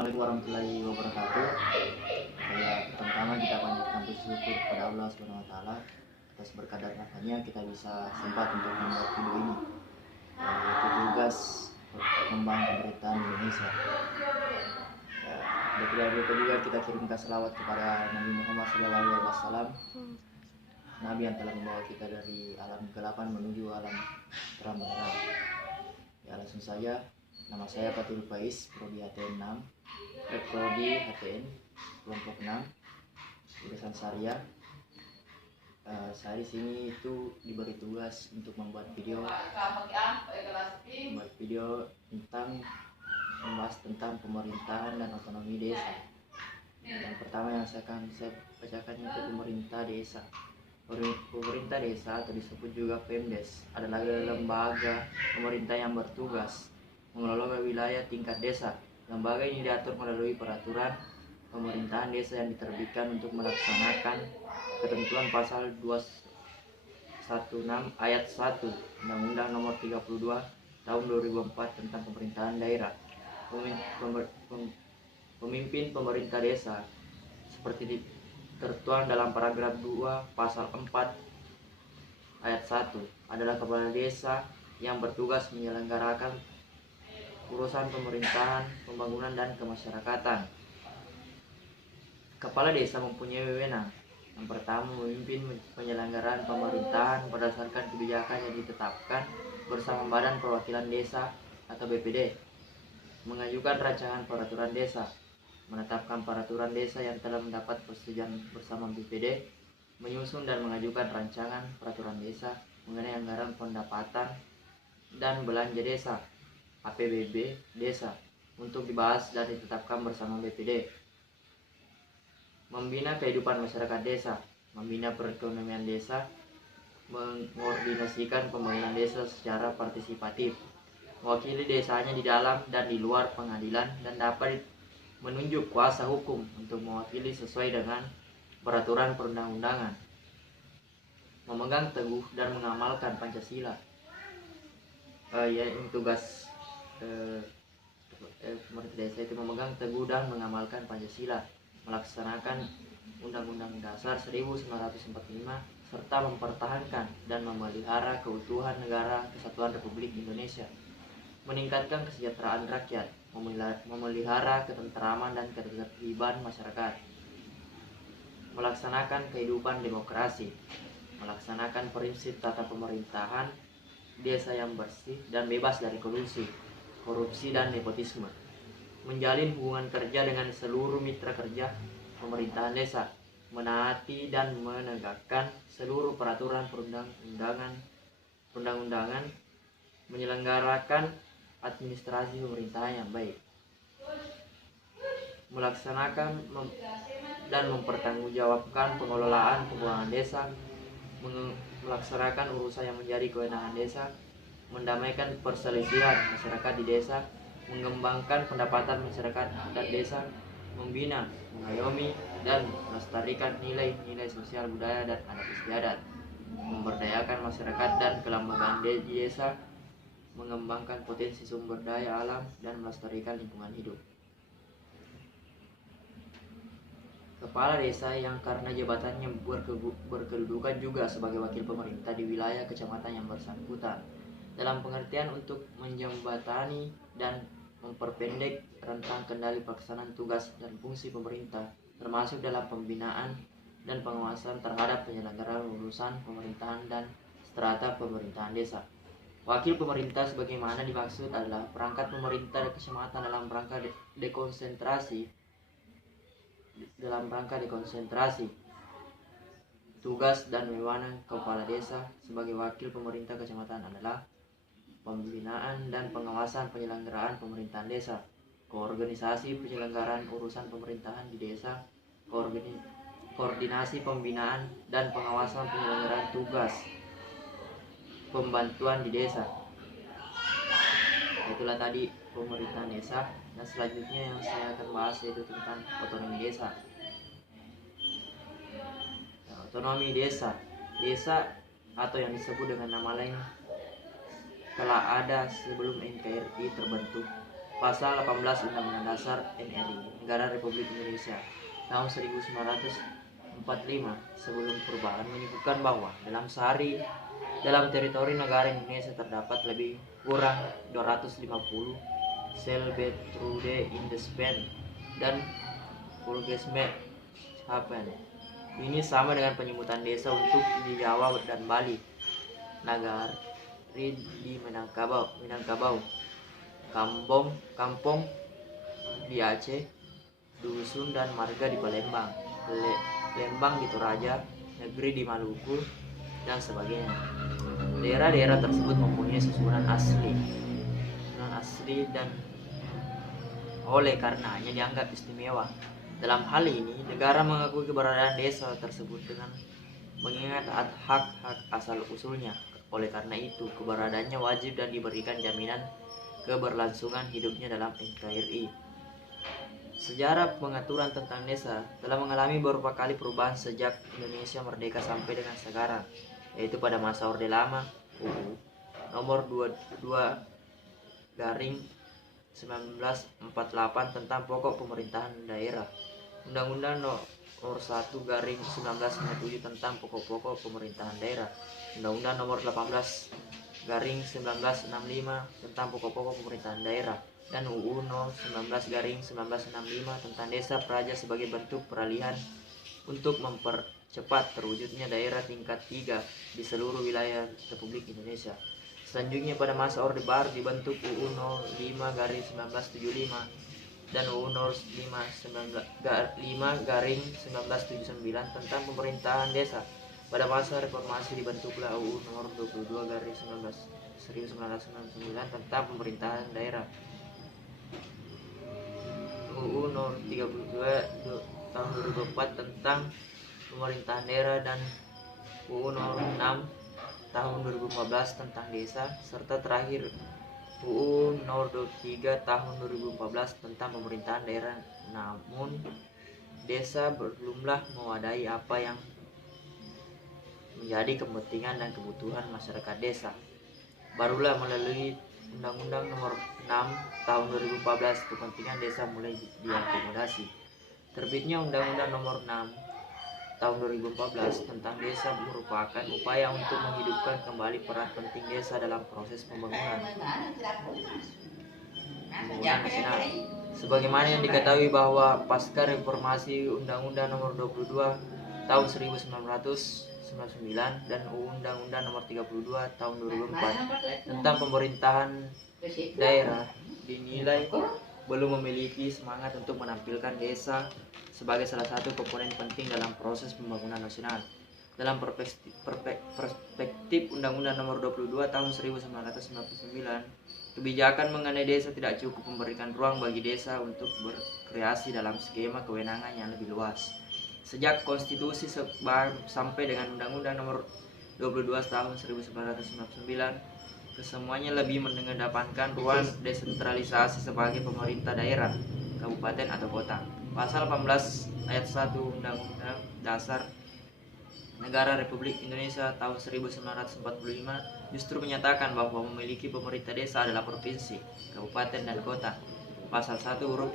Assalamualaikum warahmatullahi wabarakatuh. Pertama kita panjatkan bersyukur kepada Allah Subhanahu wa taala atas berkah dan rahmatnya kita bisa sempat untuk membuat video ini. Yaitu tugas pembangkang pemerintahan Indonesia. Tidak lupa juga kita kirimkan selawat kepada Nabi Muhammad SAW, Nabi yang telah membawa kita dari alam kegelapan menuju alam terang benderang. Ya, langsung saja. Nama saya Fatul Faiz, Prodi HTN 6, Prodi HTN kelompok 6, jurusan Syariah. Saya di sini itu diberi tugas untuk membuat video tentang membahas tentang pemerintahan dan otonomi desa. Yang pertama yang saya bacakan itu pemerintah desa. Pemerintah desa atau disebut juga Pemdes adalah lembaga pemerintah yang bertugas mengelola wilayah tingkat desa. Lembaga ini diatur melalui peraturan pemerintahan desa yang diterbitkan untuk melaksanakan ketentuan pasal 216 ayat 1 Undang-Undang Nomor 32 Tahun 2004 tentang pemerintahan daerah. Pemimpin pemerintah desa seperti tertuang dalam paragraf 2 pasal 4 ayat 1 adalah kepala desa yang bertugas menyelenggarakan urusan pemerintahan, pembangunan, dan kemasyarakatan. Kepala desa mempunyai wewenang. Yang pertama, memimpin penyelenggaraan pemerintahan berdasarkan kebijakan yang ditetapkan bersama Badan Perwakilan Desa atau BPD, mengajukan rancangan peraturan desa, menetapkan peraturan desa yang telah mendapat persetujuan bersama BPD, menyusun dan mengajukan rancangan peraturan desa mengenai anggaran pendapatan dan belanja desa APBD desa untuk dibahas dan ditetapkan bersama BPD. Membina kehidupan masyarakat desa, membina perekonomian desa, mengordinasikan pembangunan desa secara partisipatif, mewakili desanya di dalam dan di luar pengadilan, dan dapat menunjuk kuasa hukum untuk mewakili sesuai dengan peraturan perundang-undangan. Memegang teguh dan mengamalkan Pancasila. Ini tugas pemerintah desa itu memegang teguh dan mengamalkan Pancasila, melaksanakan Undang-Undang Dasar 1945 serta mempertahankan dan memelihara keutuhan negara Kesatuan Republik Indonesia, meningkatkan kesejahteraan rakyat, memelihara ketentraman dan ketertiban masyarakat, melaksanakan kehidupan demokrasi, melaksanakan prinsip tata pemerintahan desa yang bersih dan bebas dari korupsi dan nepotisme, menjalin hubungan kerja dengan seluruh mitra kerja pemerintahan desa, menaati dan menegakkan seluruh peraturan perundang-undangan, menyelenggarakan administrasi pemerintahan yang baik, melaksanakan dan mempertanggungjawabkan pengelolaan keuangan desa, melaksanakan urusan yang menjadi kewenangan desa, mendamaikan perselisihan masyarakat di desa, mengembangkan pendapatan masyarakat desa, membina, mengayomi, dan melestarikan nilai-nilai sosial budaya dan adat istiadat, memberdayakan masyarakat dan kelembagaan di desa, mengembangkan potensi sumber daya alam, dan melestarikan lingkungan hidup. Kepala desa yang karena jabatannya berkedudukan juga sebagai wakil pemerintah di wilayah kecamatan yang bersangkutan, dalam pengertian untuk menjembatani dan memperpendek rentang kendali pelaksanaan tugas dan fungsi pemerintah, termasuk dalam pembinaan dan pengawasan terhadap penyelenggaraan urusan pemerintahan dan strata pemerintahan desa. Wakil pemerintah sebagaimana dimaksud adalah perangkat pemerintah kecamatan dalam rangka dekonsentrasi. Tugas dan wewenang kepala desa sebagai wakil pemerintah kecamatan adalah pembinaan dan pengawasan penyelenggaraan pemerintahan desa, koorganisasi penyelenggaraan urusan pemerintahan di desa, koordinasi pembinaan dan pengawasan penyelenggaraan tugas pembantuan di desa. Itulah tadi pemerintahan desa. Dan selanjutnya yang saya akan bahas yaitu tentang otonomi desa. Otonomi desa atau yang disebut dengan nama lain telah ada sebelum NKRI terbentuk Pasal 18 Undang-Undang Dasar NRI Negara Republik Indonesia tahun 1945 sebelum perubahan menyebutkan bahwa dalam sehari dalam teritori negara Indonesia terdapat lebih kurang 250 sel Betrude in the span dan Pulgesmet Hapen. Ini sama dengan penyebutan desa untuk di Jawa dan Bali, Nagari di Minangkabau, kampung di Aceh, dusun dan marga di Palembang, Lembang di Toraja, negeri di Maluku, dan sebagainya. Daerah-daerah tersebut mempunyai susunan asli dan oleh karenanya dianggap istimewa. Dalam hal ini, negara mengakui keberadaan desa tersebut dengan mengingat hak asal usulnya. Oleh karena itu, keberadaannya wajib dan diberikan jaminan keberlangsungan hidupnya dalam NKRI. Sejarah pengaturan tentang desa telah mengalami beberapa kali perubahan sejak Indonesia merdeka sampai dengan sekarang, yaitu pada masa Orde Lama UU nomor 22/1948 tentang pokok pemerintahan daerah, Undang-Undang nomor 1/1997 tentang pokok-pokok pemerintahan daerah, Undang-Undang nomor 18/1965 tentang pokok-pokok pemerintahan daerah, dan UU nomor 19/1965 tentang Desa Praja sebagai bentuk peralihan untuk mempercepat terwujudnya daerah tingkat 3 di seluruh wilayah Republik Indonesia. Selanjutnya pada masa Orde Baru dibentuk UU nomor 5/1975 dan UU nomor 5/1979 tentang pemerintahan desa. Pada masa reformasi dibentuklah UU nomor 22/1999 tentang pemerintahan daerah, UU nomor 32 tahun 2004 tentang pemerintahan daerah, dan UU nomor 6 tahun 2014 tentang desa, serta terakhir UU nomor 23 tahun 2014 tentang pemerintahan daerah. Namun desa belumlah mewadahi apa yang menjadi kepentingan dan kebutuhan masyarakat desa. Barulah melalui Undang-Undang nomor 6 tahun 2014 kepentingan desa mulai diakomodasi. Terbitnya Undang-Undang nomor 6 tahun 2014 tentang desa merupakan upaya untuk menghidupkan kembali peran penting desa dalam proses pembangunan nasional. Sebagaimana yang diketahui bahwa pasca reformasi Undang-Undang nomor 22 tahun 1999 dan Undang-Undang nomor 32 tahun 2004 tentang pemerintahan daerah dinilai belum memiliki semangat untuk menampilkan desa sebagai salah satu komponen penting dalam proses pembangunan nasional. Dalam perspektif Undang-Undang nomor 22 tahun 1999, kebijakan mengenai desa tidak cukup memberikan ruang bagi desa untuk berkreasi dalam skema kewenangan yang lebih luas. Sejak konstitusi sampai dengan Undang-Undang nomor 22 tahun 1999, kesemuanya lebih mengedepankan ruang desentralisasi sebagai pemerintah daerah, kabupaten atau kota. Pasal 18 ayat 1 Undang-Undang Dasar Negara Republik Indonesia tahun 1945 justru menyatakan bahwa memiliki pemerintah desa adalah provinsi, kabupaten, dan kota. Pasal 1 huruf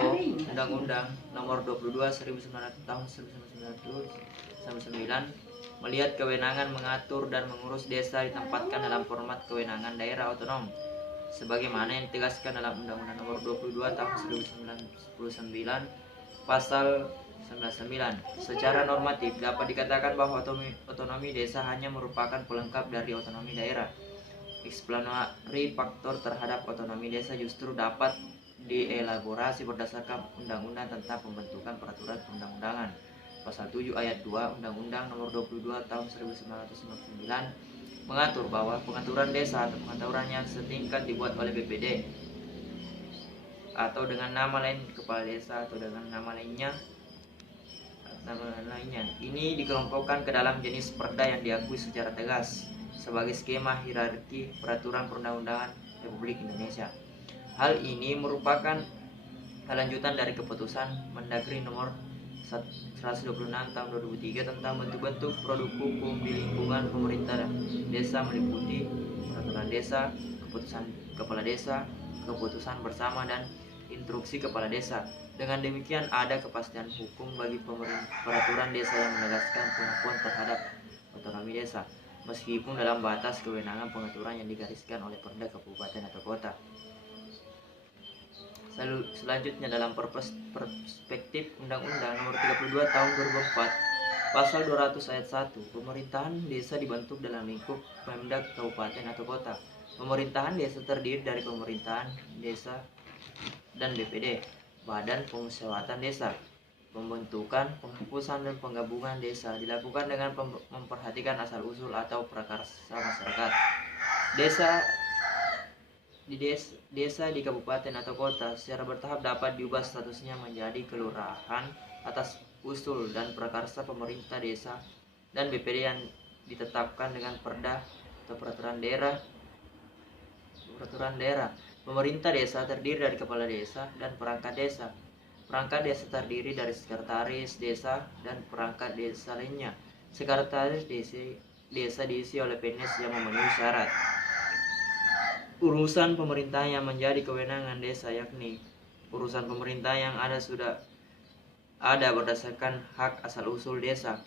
O Undang-Undang nomor 22 tahun 1999 melihat kewenangan mengatur dan mengurus desa ditempatkan dalam format kewenangan daerah otonom sebagaimana yang ditegaskan dalam Undang-Undang nomor 22 tahun 1999 pasal 99. Secara normatif dapat dikatakan bahwa otonomi desa hanya merupakan pelengkap dari otonomi daerah. Explanatory faktor terhadap otonomi desa justru dapat dielaborasi berdasarkan Undang-Undang tentang pembentukan peraturan perundang-undangan. Pasal 7 ayat 2 Undang-Undang nomor 22 tahun 1999 mengatur bahwa pengaturan desa atau pengaturan yang setingkat dibuat oleh BPD atau dengan nama lain kepala desa atau dengan nama lainnya. Ini dikelompokkan ke dalam jenis perda yang diakui secara tegas sebagai skema hierarki peraturan perundang-undangan Republik Indonesia. Hal ini merupakan kelanjutan dari keputusan Mendagri nomor 126 tahun 2003 tentang bentuk-bentuk produk hukum di lingkungan pemerintah desa meliputi peraturan desa, keputusan kepala desa, keputusan bersama dan instruksi kepala desa. Dengan demikian ada kepastian hukum bagi peraturan desa yang menegaskan pengakuan terhadap otonomi desa, meskipun dalam batas kewenangan pengaturan yang digariskan oleh Perda kabupaten atau kota. Selanjutnya dalam perspektif Undang-Undang Nomor 32 Tahun 2004, Pasal 200 Ayat 1, pemerintahan desa dibentuk dalam lingkup Pemda kabupaten atau kota. Pemerintahan desa terdiri dari pemerintahan desa dan BPD, Badan Pemusyawaratan Desa. Pembentukan, penghapusan, dan penggabungan desa dilakukan dengan memperhatikan asal-usul atau prakarsa masyarakat. Desa di kabupaten atau kota secara bertahap dapat diubah statusnya menjadi kelurahan atas usul dan prakarsa pemerintah desa dan BPD yang ditetapkan dengan perda atau peraturan daerah. Pemerintah desa terdiri dari kepala desa dan perangkat desa. Perangkat desa terdiri dari sekretaris desa dan perangkat desa lainnya. Sekretaris desa diisi oleh PNS yang memenuhi syarat. Urusan pemerintah yang menjadi kewenangan desa, yakni urusan pemerintah yang sudah ada berdasarkan hak asal-usul desa.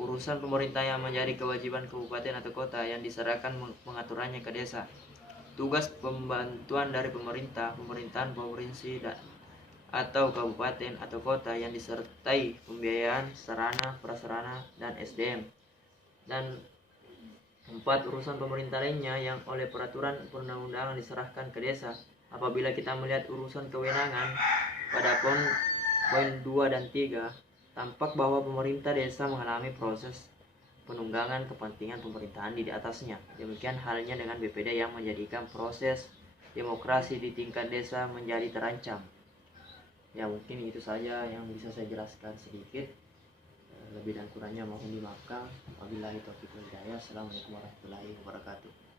Urusan pemerintah yang menjadi kewajiban kabupaten atau kota yang diserahkan pengaturannya ke desa. Tugas pembantuan dari pemerintahan provinsi atau kabupaten atau kota yang disertai pembiayaan sarana, prasarana, dan SDM. Dan 4. Urusan pemerintah lainnya yang oleh peraturan perundang-undangan diserahkan ke desa. Apabila kita melihat urusan kewenangan pada poin 2 dan 3, tampak bahwa pemerintah desa mengalami proses penunggangan kepentingan pemerintahan di atasnya. Demikian halnya dengan BPD yang menjadikan proses demokrasi di tingkat desa menjadi terancam. Ya, mungkin itu saja yang bisa saya jelaskan sedikit. Lebih dan kurangnya mohon dimaafkan. Wabillahi taufiq wal hidayah. Assalamualaikum warahmatullahi wabarakatuh.